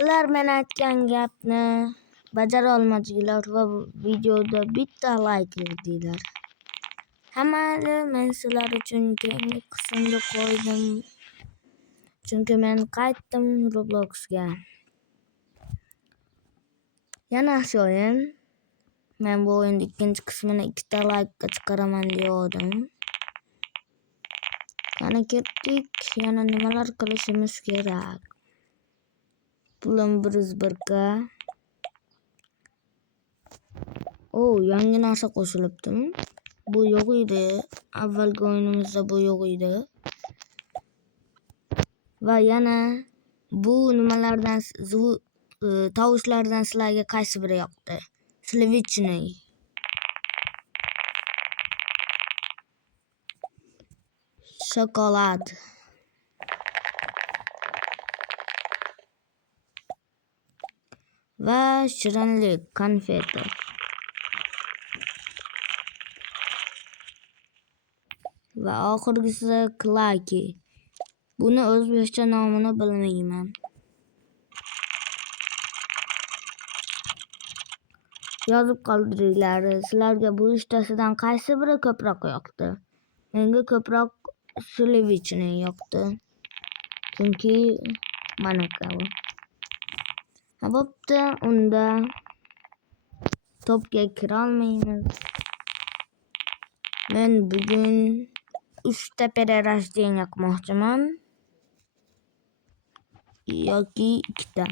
Sizlar men aytgan gapni bajara olmadinglar va videoda bitta like berdinglar. Hammani men sizlar uchun keyingi qismda qo'ydim. Chunki men qaytdim Robloxga. Yana shu o'yin. Men bu o'yinning ikkinchi qismini 2 ta like chiqaraman degandim. Qani ketdik. Yana nimalar qilishimiz kerak? Pulim 101 ga. Yangi narsa qo'shilibdimi? Bu yo'q edi. Avvalgi o'yinimizda bu yo'q edi. Va yana bu nimalardan tovushlardan sizlarga qaysi biri yoqdi? Slivichniy. Shokolad. Va shirinlik, konfeti. Va oxirgisi Klaki. Buni o'zbekcha nomini bilmayman. Yozib qoldiringlar. Sizlarga bu ikkitasidan qaysi biri ko'proq yoqdi? Menga ko'proq Slivichniy yoqdi. Chunki mana kabi. Bo'pti, unda topga kira olmaymiz. Men bugun 3 ta перерождение qilmoqchiman. Yoki 2 ta.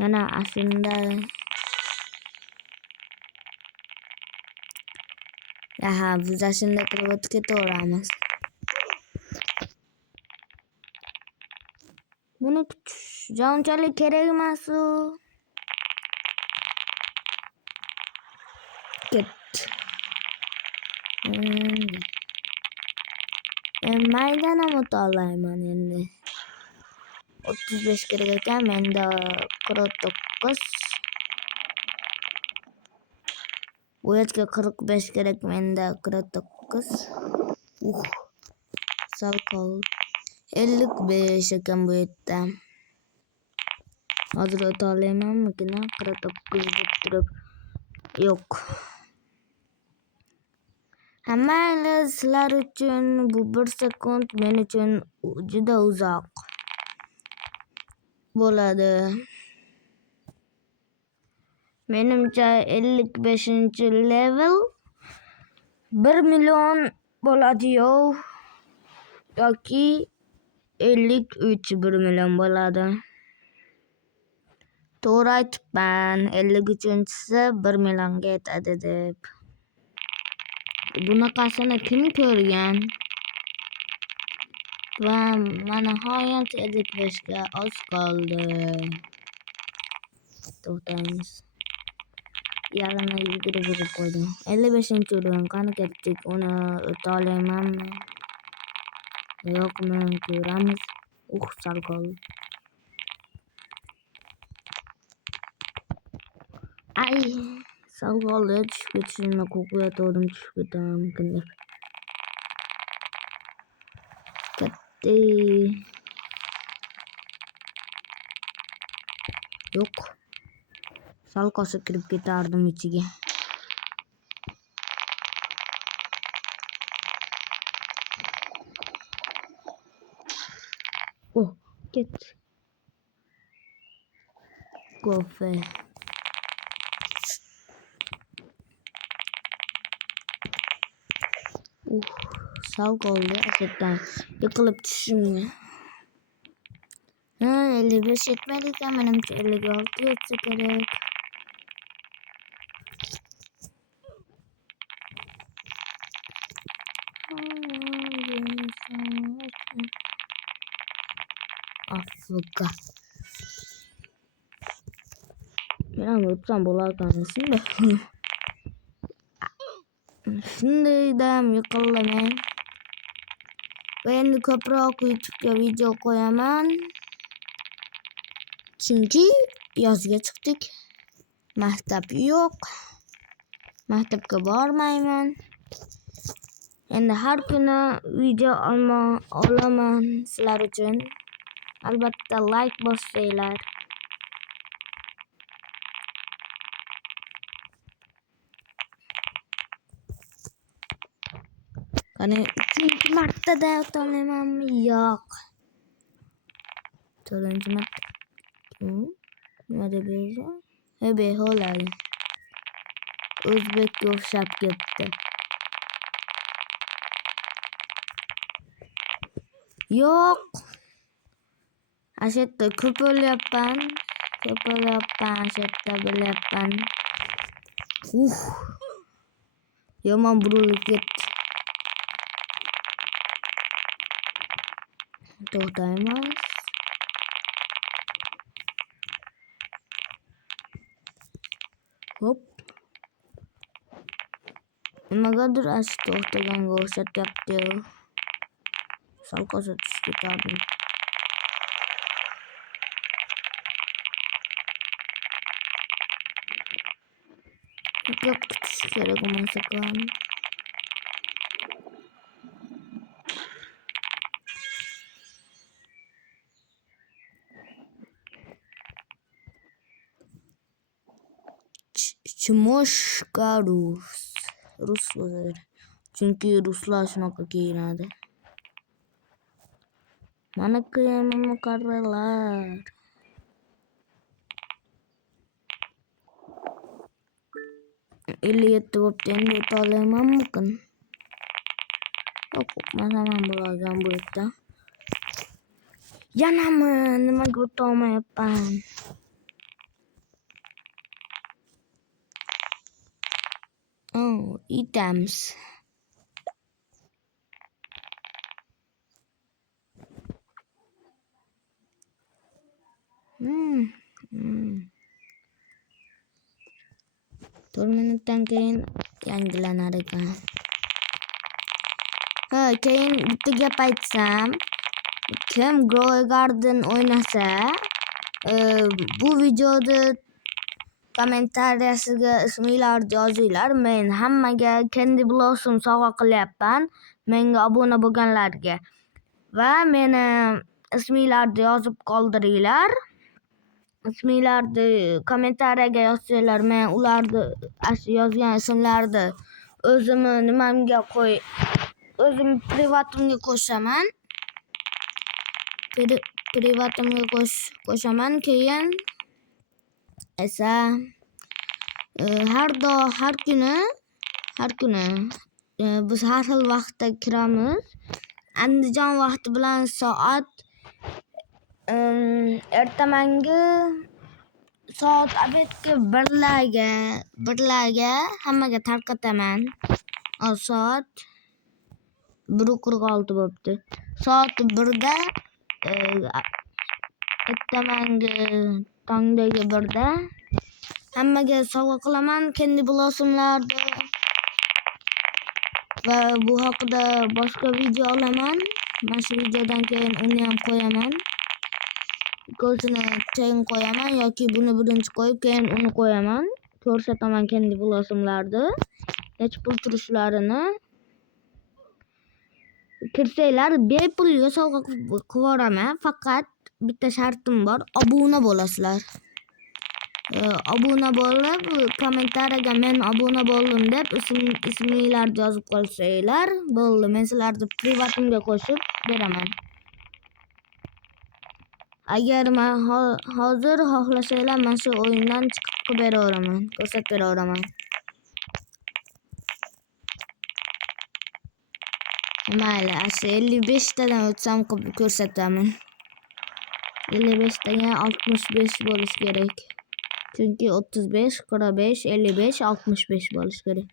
Yana aslida biz shunday qilib o'tib ketaveramiz. Buni kutish unchalik kerak emas-u. Maydan ham o'tolayman endi. 35 kerak ekan, menda 49. Bu yerga 45 kerak, menda 49. Sal qoldi. 55 ekan bu yerda. Hozir o'tolaymanmikin? 49 deb turib. Yo'q. Mayli, sizlar uchun bu 1 sekund men uchun juda uzoq bo'ladi. Menimcha 55-level 1 million bo'ladi-yu yoki 53 1 million bo'ladi. To'g'ri aytibman, 53-si 1 millionga yetadi deb. Bunaqasini kim ko'rgan? Va mana nihoyat 55 ga oz qoldi. To'xtaymiz. Yarini yugurib qo'ydim. 55-o'rin qani ketdik. Uni o'tolaymanmi? Yo'qmi? Ko'ramiz. Sal qoldi. Sal qoldi. Tushib ketishimni qo'rqayotgandim. Tushib ketammikin deb. Ketdi. Yo'q. Sal qolsa kirib ketardim ichiga. Ket. Kofe. Sal qoldi. Aslida yiqilib tushishimni. 55 yetmadi ekan, menimcha 56 yetsa kerak. Afrika. Men ham o'tsam bo'larkan shunday. Shundaydam yiqildim. Va endi ko'proq YouTube'ga video qo'yaman. Chunki yozga chiqdik. Maktab yo'q. Maktabga bormayman. Endi har kuni video olaman sizlar uchun. albatta like bossanglar. Qani 3-chi martada o'tolamanmi? Yo'q. 4-chi marta. Nima deb yozgan? Beholadi. O'zbekka o'xshab ketdi. Yo'q. Ashetta ko'p o'lyapman. Ashetta bilyapman. Yomon burilib ketdi. To'xtaymiz. Hop. Nimagadir to'xtaganga o'xshatyapti. Sal ko'rsatib ketardim. Ko'p kutish kerak emaskan. Chimoshka rus so'zlari. Chunki ruslar shunaqa kiyinadi. Mana kiyimimni qaralar. Yetti bo'pti, endi o'tolamanmikin? Yo'q, o'qimasaman bo'lgan bu yerda. Yanami nimaga o'tolmayapman? Items. Minutdan keyin yangilanar ekan. Keyin bitta gap aytsam, kim Grow Garden o'ynasa, bu videoda kommentariyasiga isminglarni yozinglar. Men hammaga Candy Blossom sovg'a qilyapman. Menga obuna bo'lganlarga va meni isminglarni yozib qoldiringlar. Isminglarni kommentariyaga yozsanglar, men ularni yozgan ismlarni o'zim privatimga qo'shaman. Keyin esa har kuni biz har xil vaqtda kiramiz. Andijon vaqti bilan soat ertamangi soat abedga 1larga hammaga tarqataman. Soat 1:46 bo'pti. Soat 1da ertamangi tongdagi 1da hammaga sovg'a qilaman Candy Blossomlarni va bu haqida boshqa video olaman. Mana shu videodan keyin uni ham qo'yaman. Ikkovsini keyin qo'yaman yoki buni birinchi qo'yib keyin uni qo'yaman. Ko'rsataman Candy Blossomlarni. Necha pul turishlarini. Kirsanglar bepul sovg'a qilib yuboraman. Faqat bitta shartim bor, obuna bo'lasizlar. Obuna bo'lib, kommentariyaga men obuna bo'ldim deb isminglarni yozib qolsanglar, bo'ldi. Men sizlarni privatimga qo'shib beraman. Agar men hozir xohlasanglar, men shu o'yindan chiqib beraveraman, ko'rsatib beraveraman. Mayli, 55 tadan o'tsam ko'rsataman. 55 taga 65 bo'lish kerak. Chunki 35, 45, 55, 65 bo'lish kerak.